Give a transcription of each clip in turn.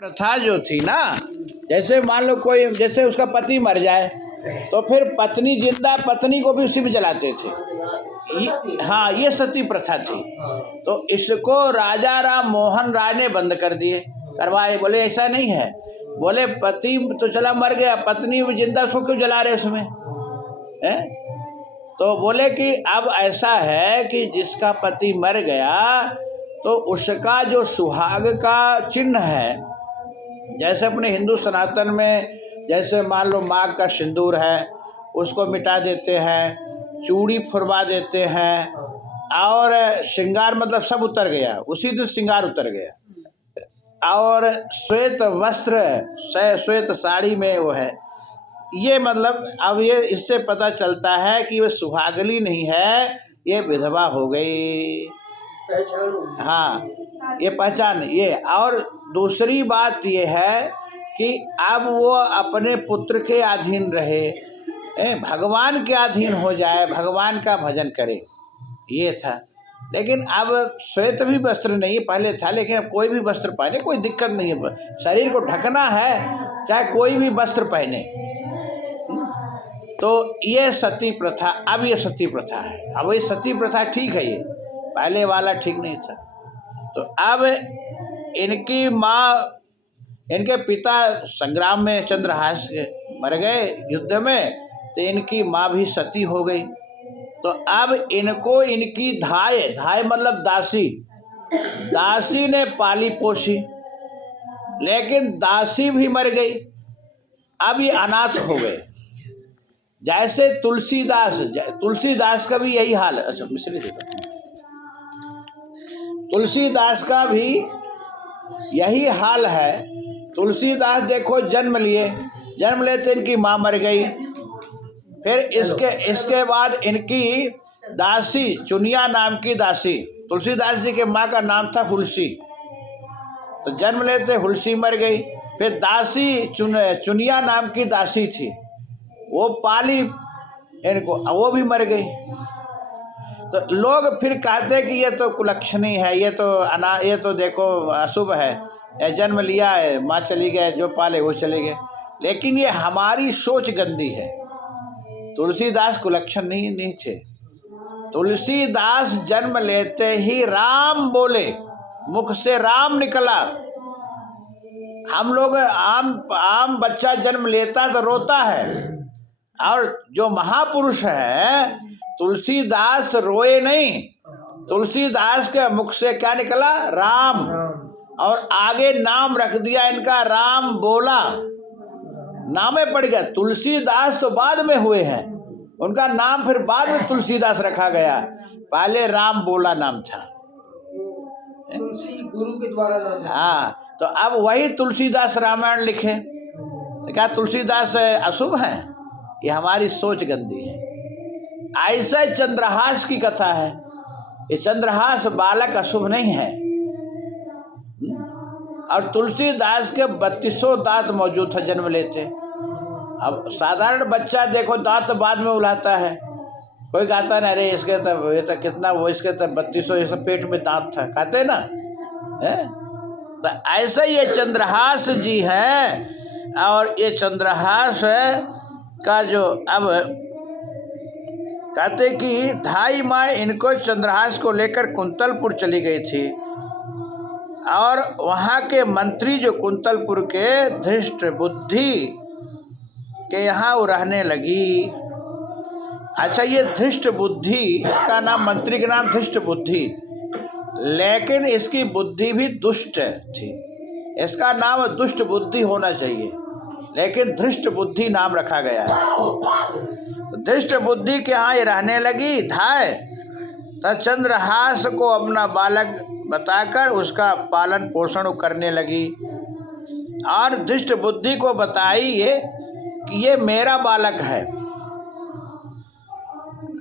प्रथा जो थी ना, जैसे मान लो कोई, जैसे उसका पति मर जाए तो फिर पत्नी जिंदा पत्नी को भी उसी में जलाते थे। हाँ, ये सती प्रथा थी। तो इसको राजा राम मोहन राय ने बंद कर दिए, करवाए। बोले ऐसा नहीं है, बोले पति तो चला मर गया, पत्नी भी जिंदा, उसको क्यों जला रहे उसमें है? तो बोले कि अब ऐसा है कि जिसका पति मर गया तो उसका जो सुहाग का चिन्ह है, जैसे अपने हिंदू सनातन में जैसे मान लो माघ का सिंदूर है उसको मिटा देते हैं, चूड़ी फुरवा देते हैं, और श्रृंगार मतलब सब उतर गया, उसी दिन श्रृंगार उतर गया, और श्वेत वस्त्र श्वेत साड़ी में वो है, ये मतलब अब ये इससे पता चलता है कि वो सुहागली नहीं है, ये विधवा हो गई। हाँ, ये पहचान ये। और दूसरी बात ये है कि अब वो अपने पुत्र के अधीन रहे, भगवान के अधीन हो जाए, भगवान का भजन करे, ये था। लेकिन अब श्वेत भी वस्त्र नहीं, पहले था, लेकिन अब कोई भी वस्त्र पहने कोई दिक्कत नहीं है, शरीर को ढकना है चाहे कोई भी वस्त्र पहने। तो ये सती प्रथा, अब ये सती प्रथा है। अब ये सती प्रथा ठीक है, ये पहले वाला ठीक नहीं था। तो अब इनकी माँ, इनके पिता संग्राम में चंद्रहास मर गए युद्ध में, तो इनकी माँ भी सती हो गई। तो अब इनको इनकी धाय मतलब दासी ने पाली पोसी, लेकिन दासी भी मर गई, अब ये अनाथ हो गए। जैसे तुलसीदास का भी यही हाल है। अच्छा, मिश्री देखो, तुलसीदास का भी यही हाल है। तुलसीदास देखो जन्म लेते इनकी माँ मर गई, फिर इसके बाद इनकी दासी, चुनिया नाम की दासी, तुलसीदास जी के माँ का नाम था हुलसी, तो जन्म लेते हुलसी मर गई। फिर दासी चुनिया नाम की दासी थी, वो पाली इनको, वो भी मर गई। तो लोग फिर कहते कि ये तो कुलक्षणी है, ये तो देखो अशुभ है, जन्म लिया है, माँ चली गए, जो पाले वो चले गए। लेकिन ये हमारी सोच गंदी है। तुलसीदास कुलक्षण नहीं थे। तुलसीदास जन्म लेते ही राम बोले, मुख से राम निकला। हम लोग आम बच्चा जन्म लेता तो रोता है, और जो महापुरुष है तुलसीदास रोए नहीं, तुलसीदास के मुख से क्या निकला? राम, और आगे नाम रख दिया इनका, राम बोला, नामे पड़ गया। तुलसीदास तो बाद में हुए हैं, उनका नाम फिर बाद में तुलसीदास रखा गया, पहले राम बोला नाम था, तुलसी गुरु के द्वारा नाम। हाँ, तो अब वही तुलसीदास रामायण लिखे, तो क्या तुलसीदास अशुभ हैं? ये हमारी सोच गंदी है। ऐसा चंद्रहास की कथा है। ये चंद्रहास बालक अशुभ नहीं है। और तुलसीदास के 32 दांत मौजूद था जन्म लेते। अब साधारण बच्चा देखो दांत बाद में उलाता है, कोई कहता ना अरे इसके तो ये तो कितना, वो इसके तो 32 ये सब पेट में दांत था, कहते ना है? तो ऐसा ये चंद्रहास जी हैं। और ये चंद्रहास का जो अब कहते कि धाई माँ इनको चंद्रहास को लेकर कुंतलपुर चली गई थी, और वहाँ के मंत्री जो कुंतलपुर के धृष्ट बुद्धि के यहाँ वो रहने लगी। अच्छा, ये धृष्ट बुद्धि, इसका नाम, मंत्री का नाम धृष्ट बुद्धि, लेकिन इसकी बुद्धि भी दुष्ट थी। इसका नाम दुष्ट बुद्धि होना चाहिए, लेकिन धृष्ट बुद्धि नाम रखा गया है। तो धृष्ट बुद्धि के यहाँ ये रहने लगी धाय। तो चंद्रहास को अपना बालक बताकर उसका पालन पोषण करने लगी, और धृष्ट बुद्धि को बताई ये कि ये मेरा बालक है।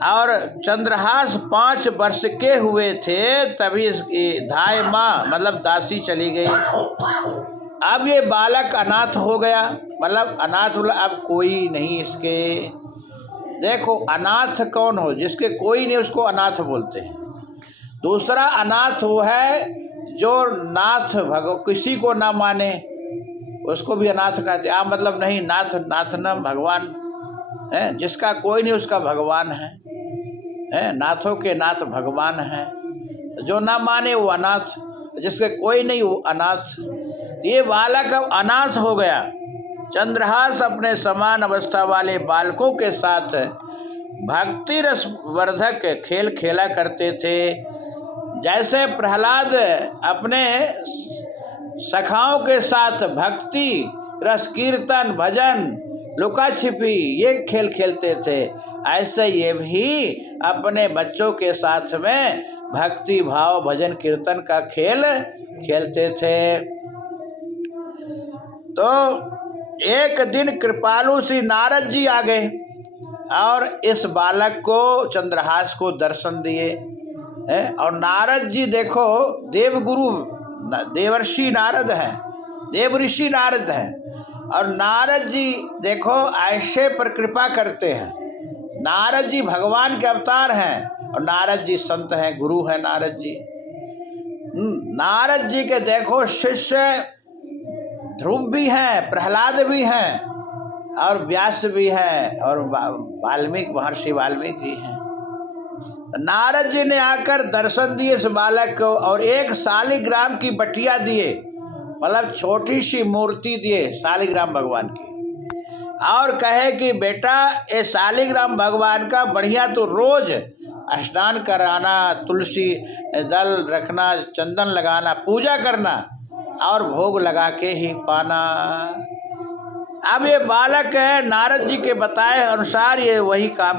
और चंद्रहास 5 वर्ष के हुए थे तभी इसकी धाय माँ मतलब दासी चली गई। अब ये बालक अनाथ हो गया, मतलब अनाथ, अब कोई नहीं इसके। देखो, अनाथ कौन हो? जिसके कोई नहीं उसको अनाथ बोलते हैं। दूसरा अनाथ वो है जो नाथ किसी को ना माने, उसको भी अनाथ कहते। मतलब नहीं, नाथ नाथ न भगवान है, जिसका कोई नहीं उसका भगवान है, नाथों के नाथ भगवान है। जो ना माने वो अनाथ, जिसके कोई नहीं वो अनाथ। ये बालक अब अनाथ हो गया। चंद्रहास अपने समान अवस्था वाले बालकों के साथ भक्ति रस वर्धक खेल खेला करते थे। जैसे प्रहलाद अपने सखाओं के साथ भक्ति रस कीर्तन भजन लुका छिपी ये खेल खेलते थे, ऐसे ये भी अपने बच्चों के साथ में भक्ति भाव भजन कीर्तन का खेल खेलते थे। तो एक दिन कृपालु श्री नारद जी आ गए और इस बालक को चंद्रहास को दर्शन दिए। और नारद जी देखो देवगुरु देवर्षि नारद हैं, देव ऋषि नारद हैं, और नारद जी देखो ऐसे पर कृपा करते हैं। नारद जी भगवान के अवतार हैं और नारद जी संत हैं, गुरु हैं नारद जी। नारद जी के देखो शिष्य ध्रुव भी हैं, प्रहलाद भी हैं और व्यास भी हैं और वाल्मीकि महर्षि वाल्मीकि जी हैं। नारद जी ने आकर दर्शन दिए इस बालक को और एक शालिग्राम की बटिया दिए, मतलब छोटी सी मूर्ति दिए शालिग्राम भगवान की, और कहे कि बेटा ये शालिग्राम भगवान का बढ़िया तो रोज स्नान कराना, तुलसी दल रखना, चंदन लगाना, पूजा करना और भोग लगा के ही पाना। अब ये बालक है नारद जी के बताए अनुसार ये वही काम